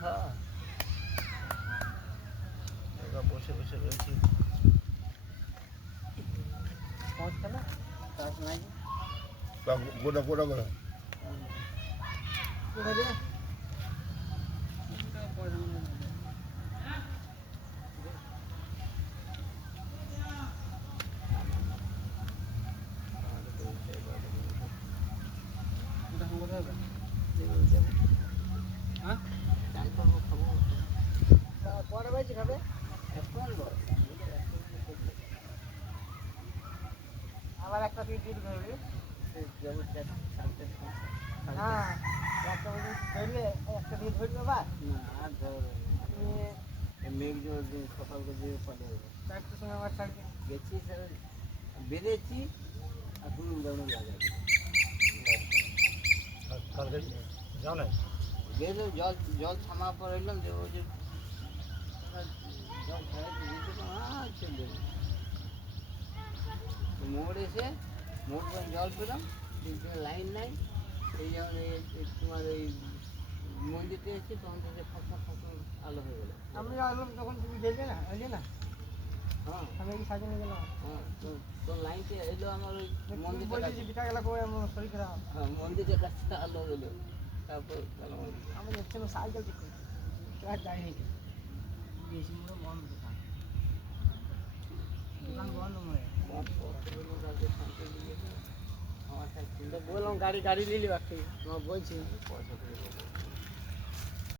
খাওয়া বসে বসে রয়েছি গোটা গোটা গোটা পরে বাইছি খাবে আবার একটা দিয়ে দিল ধরবি হ্যাঁ একটা ধরলে একটা দিয়ে ধরবে বা না আর মেঘ জোর দিন সকাল করে পড়ে চারটার সময় আবার ছাড়বে গেছি স্যার বেঁধেছি আর কোনো দৌড় লাগাই কালকে যাও না বেঁধে জল জল থামার পর এলাম যে ওই যে জল চলে মোড় এসে মোড় করে জল পেলাম কিন্তু লাইন নাই এই যেমন তোমার এই মন্দিরতে এসেছি তখন থেকে ফসল ফসল আলো হয়ে গেলো আমি আসলাম তখন তুমি দেখলে না এলে না হ্যাঁ আমি এই সাজানো গেলাম হ্যাঁ তো লাইনতে এলো আমার ওই মন্দিরটা বিটা গেল আমার শরীর খারাপ হ্যাঁ মন্দিরের কাছে আলো হলো তারপর আমি দেখছিলাম সাইকেল দেখতে আর যাইনি বেশি বন্ধ দোকান বন্ধ মনে বললাম গাড়ি গাড়ি নিলি বাকি বলছি পয়সা